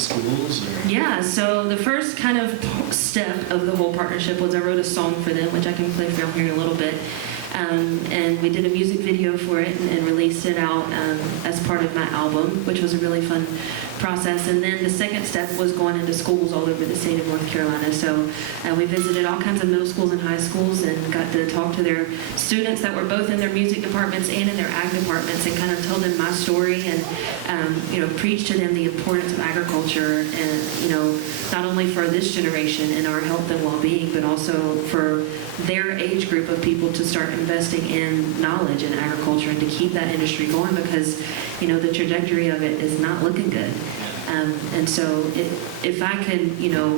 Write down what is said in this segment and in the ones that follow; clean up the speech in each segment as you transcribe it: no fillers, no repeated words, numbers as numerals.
schools? Or? Yeah, so the first kind of step of the whole partnership was I wrote a song for them, which I can play for you here in a little bit. And we did a music video for it and released it out as part of my album, which was a really fun process. And then the second step was going into schools all over the state of North Carolina. So we visited all kinds of middle schools and high schools and got to talk to their students that were both in their music departments and in their ag departments and kind of tell them my story and, preach to them the importance of agriculture and, not only for this generation and our health and well-being, but also for their age group of people to start investing in knowledge in agriculture and to keep that industry going because, the trajectory of it is not looking good. And so if I can,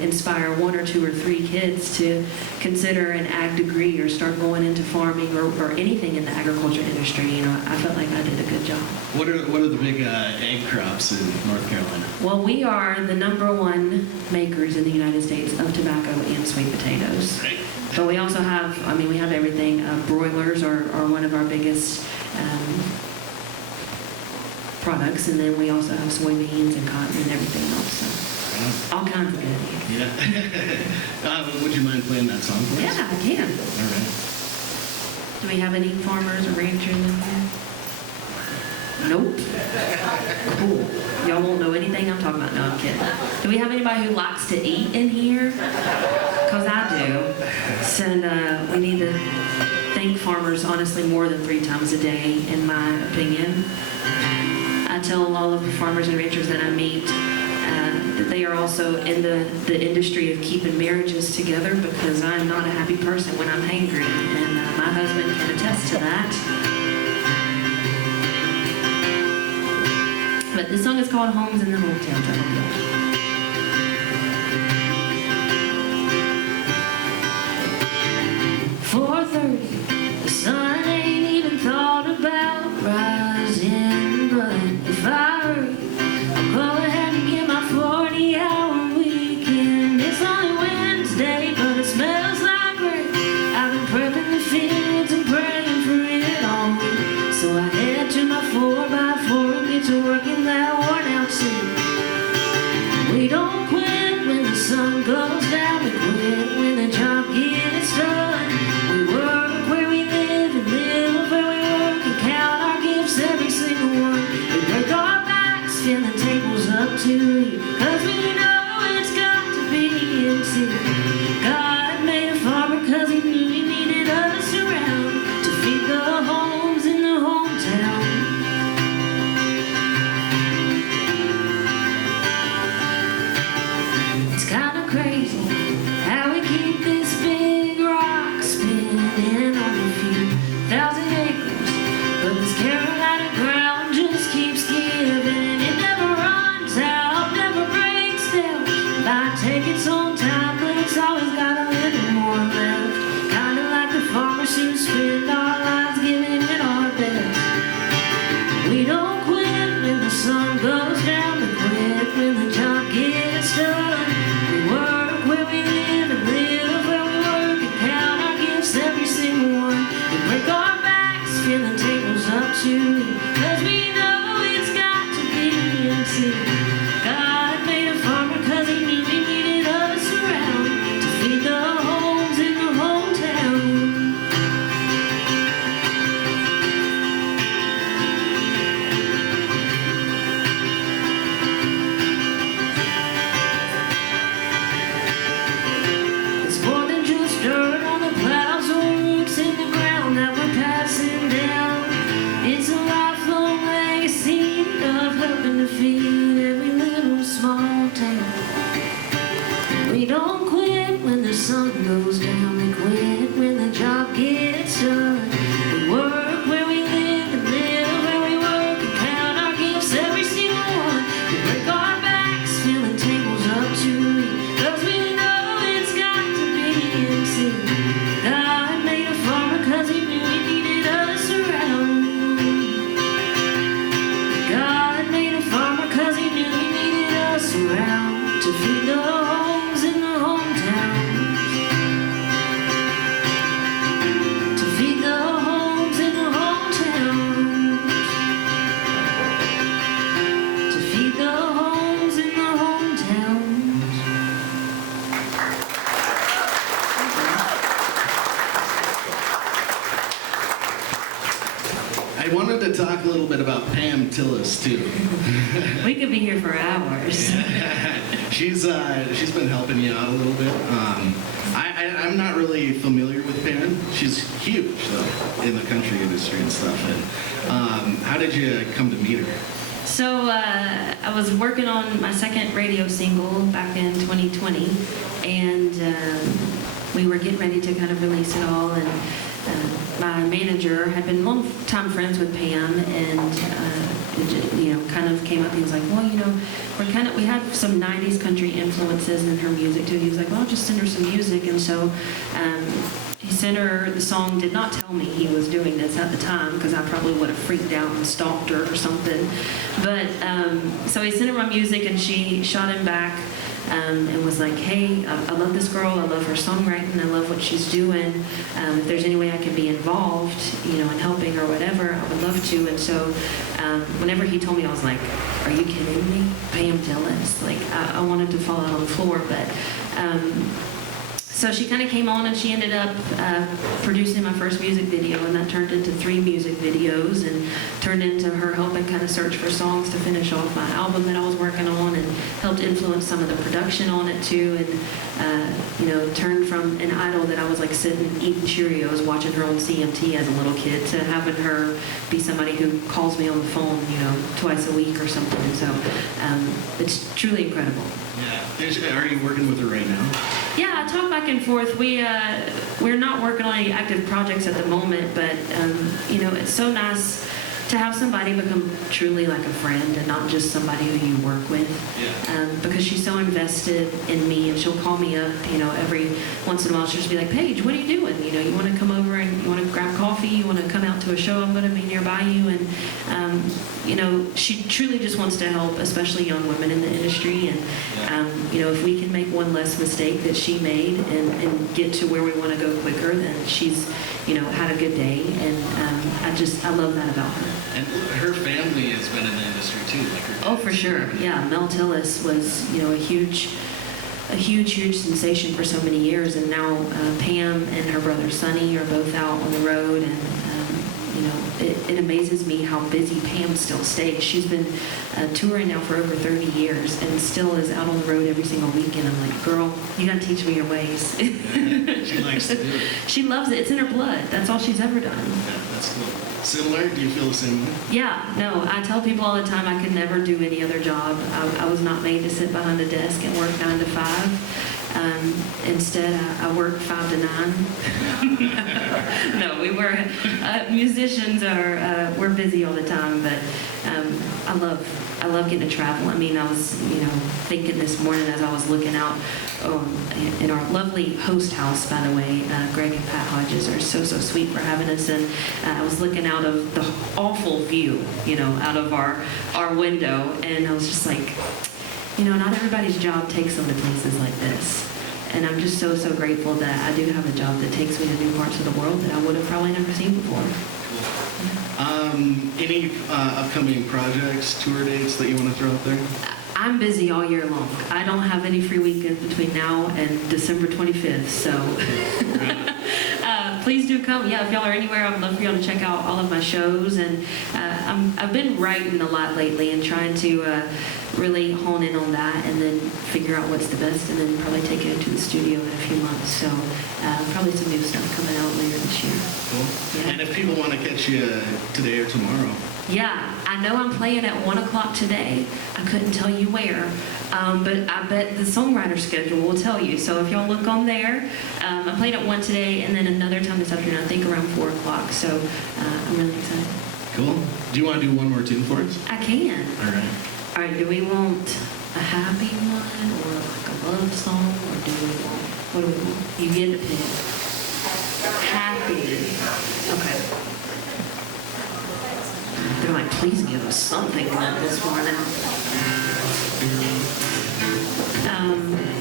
inspire 1 or 2 or 3 kids to consider an ag degree or start going into farming or anything in the agriculture industry, I felt like I did a good job. What are the big ag crops in North Carolina? Well, we are the #1 makers in the United States of tobacco and sweet potatoes. Right. But we also have, we have everything. Broilers are one of our biggest products, and then we also have soybeans and cotton and everything else. So all kinds of good. Yeah. Would you mind playing that song for us? Yeah, I can. All right. Do we have any farmers or ranchers in here? Nope. Cool. Y'all won't know anything I'm talking about. No, I'm kidding. Do we have anybody who likes to eat in here? Because I do. So we need to thank farmers, honestly, more than 3 times a day, in my opinion. I tell all of the farmers and ranchers that I meet that they are also in the industry of keeping marriages together because I'm not a happy person when I'm hangry, and my husband can attest to that. But this song is called Homes in the Hometown. I hope y'all. 4:30, the sun ain't even thought about rising, but if I hurry, I'll go ahead and get my 40-hour weekend. It's only Wednesday, but it smells like rain. I've been prepping the fields and praying for it all week, so I head to my 4x4 and get to work in that worn-out city. We don't quit when the sun goes down, we quit when the job gets done. We work where we live and live where we work and count our gifts, every single one. We break our backs, fill the tables up to you, cause we know it's got to be empty. God made a farmer cause he knew he needed us around to feed the homes in the hometown. It's kinda crazy bit about Pam Tillis too. We could be here for hours. She's been helping you out a little bit. I'm not really familiar with Pam. She's huge though in the country industry and stuff. And how did you come to meet her? So I was working on my second radio single back in 2020, and we were getting ready to kind of release it all. And my manager had been long-time friends with Pam, and kind of came up. He was like, "Well, we have some '90s country influences in her music too." He was like, "Well, I'll just send her some music," and so. He sent her the song, did not tell me he was doing this at the time because I probably would have freaked out and stalked her or something. But so he sent her my music and she shot him back and was like, "Hey, I love this girl. I love her songwriting. I love what she's doing. If there's any way I can be involved, in helping her or whatever, I would love to." And so whenever he told me, I was like, "Are you kidding me? Pam Tillis?" Like I wanted to fall out on the floor, but. So she kind of came on and she ended up producing my first music video, and that turned into 3 music videos and turned into her helping kind of search for songs to finish off my album that I was working on, and helped influence some of the production on it too, and turned from an idol that I was like sitting eating Cheerios watching her on CMT as a little kid to having her be somebody who calls me on the phone twice a week or something. So it's truly incredible. Yeah. Are you working with her right now? Yeah, I talk back and forth. We're not working on any active projects at the moment, but it's so nice to have somebody become truly like a friend and not just somebody who you work with. Yeah. Because she's so invested in me, and she'll call me up, every once in a while. She'll just be like, "Paige, what are you doing? You want to come over and you want to grab coffee? You want to come out to a show? I'm going to be nearby you." And she truly just wants to help, especially young women in the industry. And if we can make one less mistake that she made and get to where we want to go quicker, then she's had a good day. And I love that about her. And her family has been in the industry too, like her dad. Oh, for sure. Yeah, Mel Tillis was, a huge sensation for so many years, and now Pam and her brother Sonny are both out on the road, and it amazes me how busy Pam still stays. She's been touring now for over 30 years and still is out on the road every single weekend. I'm like, "Girl, you gotta teach me your ways." She likes to do it. She loves it. It's in her blood. That's all she's ever done. Yeah, that's cool. Similar? Do you feel the same way? Yeah, no, I tell people all the time I could never do any other job. I was not made to sit behind a desk and work 9 to 5. Instead, I work 5 to 9. No, musicians we're busy all the time, but I love getting to travel. I mean, I was, thinking this morning as I was looking out in our lovely host house, by the way. Greg and Pat Hodges are so sweet for having us, and I was looking out of the awful view, out of our window, and I was just like, not everybody's job takes them to places like this. And I'm just so grateful that I do have a job that takes me to new parts of the world that I would have probably never seen before. Any upcoming projects, tour dates that you want to throw out there? I'm busy all year long. I don't have any free weekends between now and December 25th, so please do come. Yeah, if y'all are anywhere, I'd love for y'all to check out all of my shows. And I've been writing a lot lately and trying to really hone in on that, and then figure out what's the best, and then probably take it into the studio in a few months. So probably some new stuff coming out later this year. Cool. Yeah. And if people want to catch you today or tomorrow? Yeah, I know I'm playing at 1 o'clock today. I couldn't tell you where, but I bet the songwriter schedule will tell you. So if y'all look on there, I'm playing at 1 today, and then another time this afternoon, I think around 4 o'clock. So I'm really excited. Cool. Do you want to do one more tune for us? I can. All right. All right, do we want a happy one, or like a love song, or what do we want? You get to pick. Happy. Okay. They're like, "Please give us something good this morning."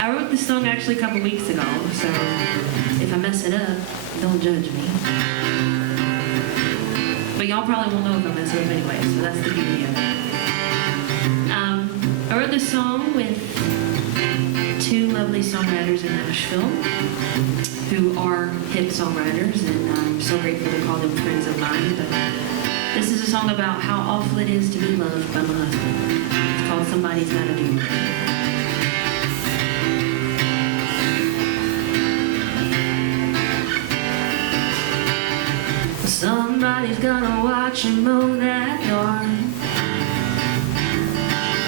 I wrote this song actually a couple weeks ago, so if I mess it up, don't judge me. But y'all probably won't know if I mess it up anyway, so that's the beauty of it. I wrote this song with 2 lovely songwriters in Nashville who are hit songwriters, and I'm so grateful to call them friends of mine. But This is a song about how awful it is to be loved by my husband. It's called Somebody's Gotta Do It. Somebody's gonna watch him mow that yard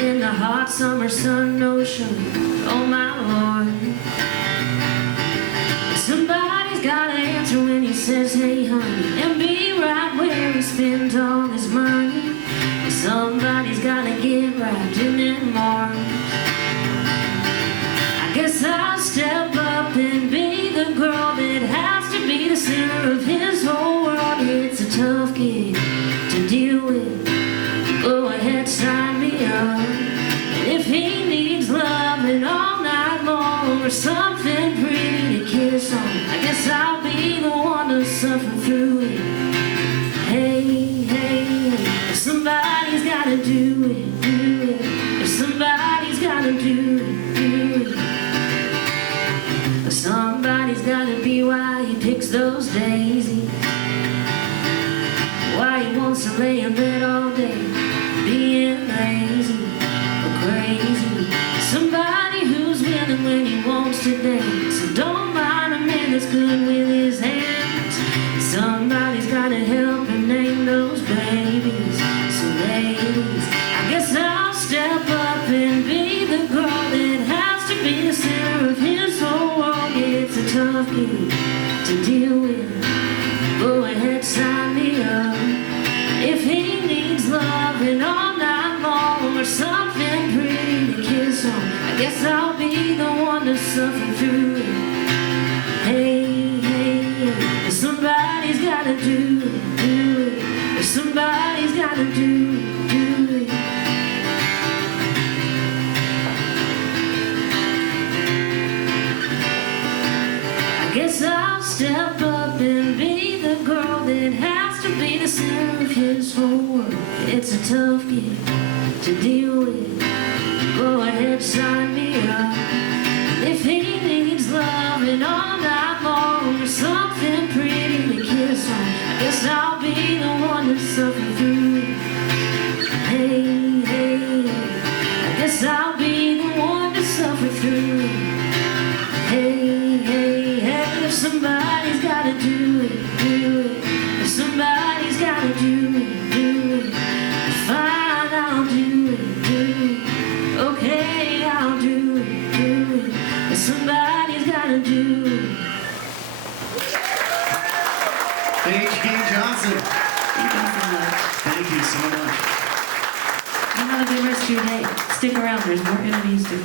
in the hot summer sun, no sugar, oh my Lord. Somebody's gotta answer when he says, hey honey, and be right where he spends all his money. Somebody's gotta get wrapped in them arms. I guess I'll step up and be the girl that has to be the center of his whole world. It's a tough gig to deal with. Go ahead, sign me up. And if he needs loving all night long or something pretty to kiss on, I guess I'll be the one to suffer through it. Hey, hey, hey, somebody's gotta do it, do it. If somebody's gotta do it, do it. Somebody's gotta be why he picks those daisies, why he wants to lay in bed all day, being lazy or crazy. Somebody who's willing when he wants to dance, so don't mind a man that's good with his hands. Somebody's gotta help him name those babies. So ladies, I guess I'll step up and be the girl that has to be the center of his whole world. It's a tough gig to deal with. Go ahead, sign me up. If he needs loving all night long or something pretty to kiss on, I guess I'll be the one to suffer through it. Hey, hey, hey, somebody's gotta do it, do it. Somebody's gotta do it, do it. I guess I'll step up and be the girl that has to be the center of his whole world. It's a tough gig to deal with. Go ahead, sign me up. If he needs loving all night long or something pretty to kiss on, I guess I'll be the one to suffer through it. Hey, hey, hey, I guess I'll be the one to suffer through it. Hey, hey, hey, if somebody's gotta do it, do it. If somebody's gotta do it, do it. Fine, I'll do it, do it. Okay, I'll do it, do it. If somebody's gotta do it. Paige Johnson, Thank you so much. thank you so much. You have a good rest of your day. Stick around, there's more interviews to come.